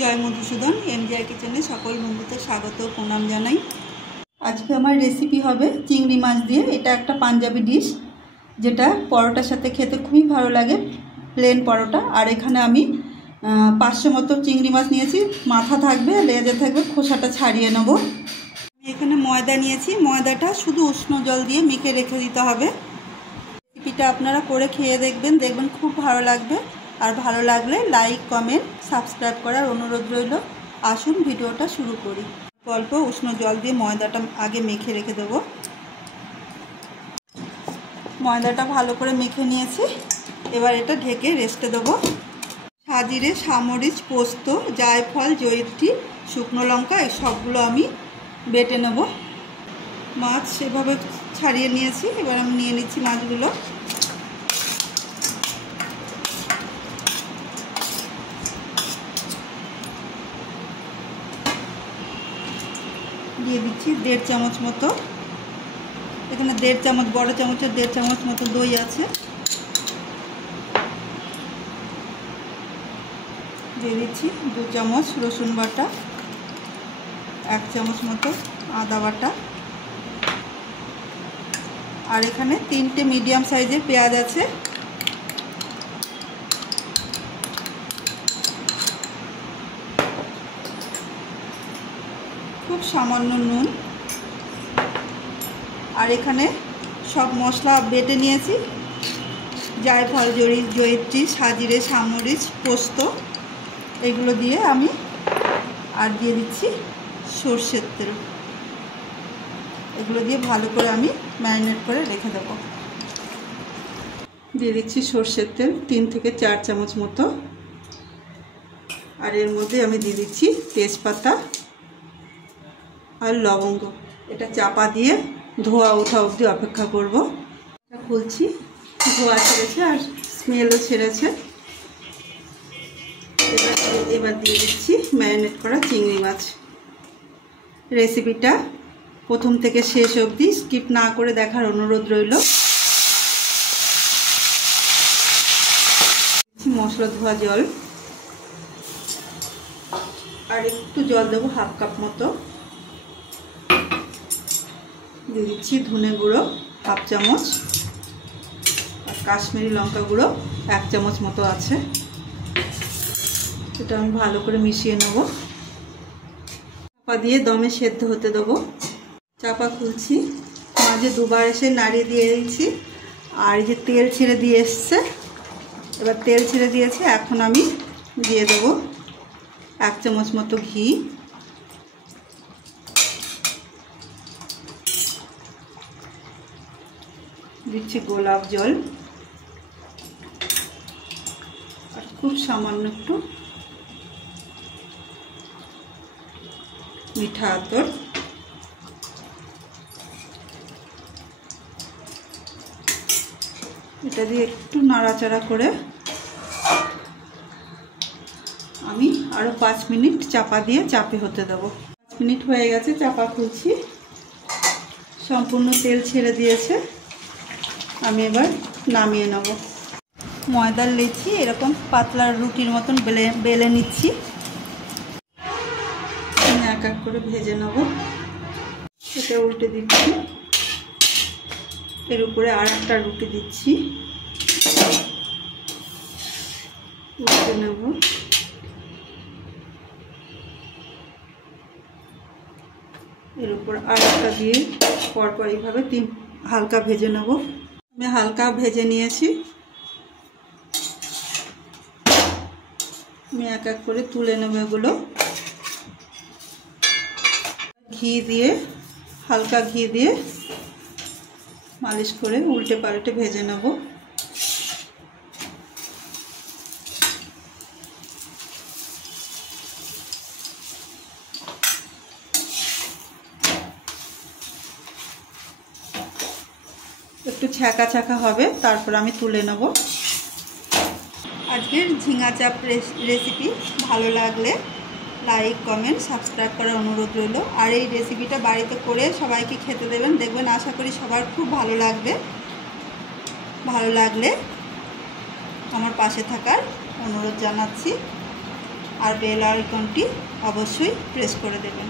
জয় Madhusudan MGR কিচেনে সকল বন্ধুদের স্বাগত প্রণাম জানাই। আজকে আমার রেসিপি হবে চিংড়ি মাছ দিয়ে। এটা একটা পাঞ্জাবি ডিশ যেটা পরোটার সাথে খেতে খুবই ভালো লাগে, প্লেন পরোটা। আর এখানে আমি 500 মতো চিংড়ি মাছ নিয়েছি। মাথা থাকবে, লেজে থাকবে, খোসাটা ছাড়িয়ে নেব। এখানে ময়দা নিয়েছি, ময়দাটা শুধু উষ্ণ জল দিয়ে মেখে রেখে দিতে হবে। রেসিপিটা আপনারা করে খেয়ে দেখবেন খুব ভালো লাগবে। আর ভালো লাগলে লাইক, কমেন্ট, সাবস্ক্রাইব করার অনুরোধ রইল। আসুন ভিডিওটা শুরু করি। অল্প উষ্ণ জল দিয়ে ময়দাটা আগে মেখে রেখে দেব। ময়দাটা ভালো করে মেখে নিয়েছি, এবার এটা ঢেকে রেস্টে দেবো। সাজিরে, সামরিচ, পোস্ত, জায়ফল, জয়িত্রী, শুকনো লঙ্কা এই সবগুলো আমি বেটে নেব। মাছ এভাবে ছাড়িয়ে নিয়েছি, এবার আমি নিয়ে নিচ্ছি মাছগুলো। দিয়ে দিচ্ছি 1.5 চামচ মতো, এখানে 1.5 চামচ, বড় চামচের 1.5 চামচ মতো দই আছে। দিয়ে দিচ্ছি 2 চামচ রসুন বাটা, 1 চামচ মতো আদা বাটা। আর এখানে 3টে মিডিয়াম সাইজের পেঁয়াজ আছে। খুব সামান্য নুন। আর এখানে সব মশলা বেটে নিয়েছি, জায়ফল, জয়িত্রী, সাজিরে, সামরিচ, পোস্ত এগুলো দিয়ে আমি আর দিয়ে দিচ্ছি সরষের তেল। এগুলো দিয়ে ভালো করে আমি ম্যারিনেট করে রেখে দেবো। দিয়ে দিচ্ছি সরষের তেল 3 থেকে 4 চামচ মতো। আর এর মধ্যে আমি দিয়ে দিচ্ছি তেজপাতা আর লবঙ্গ। এটা চাপা দিয়ে ধোয়া ওঠা অবধি অপেক্ষা করব। এটা খুলছি, ধোয়া ছেড়েছে আর স্মেলও ছেড়েছে। এবার দিয়ে দিচ্ছি ম্যারিনেট করা চিংড়ি মাছ। রেসিপিটা প্রথম থেকে শেষ অবধি স্কিপ না করে দেখার অনুরোধ রইল। মশলা ধোয়া জল, আর একটু জল দেবো, 1/2 কাপ মতো। দিয়ে দিচ্ছি ধনে গুঁড়ো 1/2 চামচ, আর কাশ্মীরি লঙ্কা গুঁড়ো 1 চামচ মতো আছে। এটা আমি ভালো করে মিশিয়ে নেব। চাপা দিয়ে দমে সেদ্ধ হতে দেবো। চাপা খুলছি, মাঝে 2বার এসে নাড়িয়ে দিয়ে দিয়েছি। আর এই যে তেল ছেড়ে দিয়ে এসছে, এবার তেল ছেড়ে দিয়েছে। এখন আমি দিয়ে দেবো 1 চামচ মতো ঘি, দিচ্ছি গোলাপ জল, আর খুব সামান্য একটু মিঠা আতর। এটা দিয়ে একটু নাড়াচাড়া করে আমি আরও 5 মিনিট চাপা দিয়ে চাপে হতে দেবো। 5 মিনিট হয়ে গেছে, চাপা খুলছি। সম্পূর্ণ তেল ছেড়ে দিয়েছে। আমি এবার নামিয়ে নেব। ময়দার লেচি এরকম পাতলা রুটির মতন বেলে নিচ্ছি। এক এক করে ভেজে নেব। এটা উল্টে দিচ্ছি, এর উপরে আর একটা রুটি দিচ্ছি, উল্টে নেব। এর উপর আর একটা দিয়ে পরপর এইভাবে হালকা ভেজে নেব। আমি হালকা ভেজে নিয়েছি। আমি এক এক করে তুলে নেব এগুলো। ঘি দিয়ে, হালকা ঘি দিয়ে মালিশ করে উল্টে পাল্টে ভেজে নেব। একটু ছ্যাঁকা ছ্যাঁকা হবে, তারপর আমি তুলে নেব। আজকের ঝিঙা চাপ রেসিপি ভালো লাগলে লাইক, কমেন্ট, সাবস্ক্রাইব করার অনুরোধ রইল। আর এই রেসিপিটা বাড়িতে করে সবাইকে খেতে দেবেন, দেখবেন আশা করি সবার খুব ভালো লাগবে। ভালো লাগলে আমার পাশে থাকার অনুরোধ জানাচ্ছি। আর বেল আইকনটি অবশ্যই প্রেস করে দেবেন।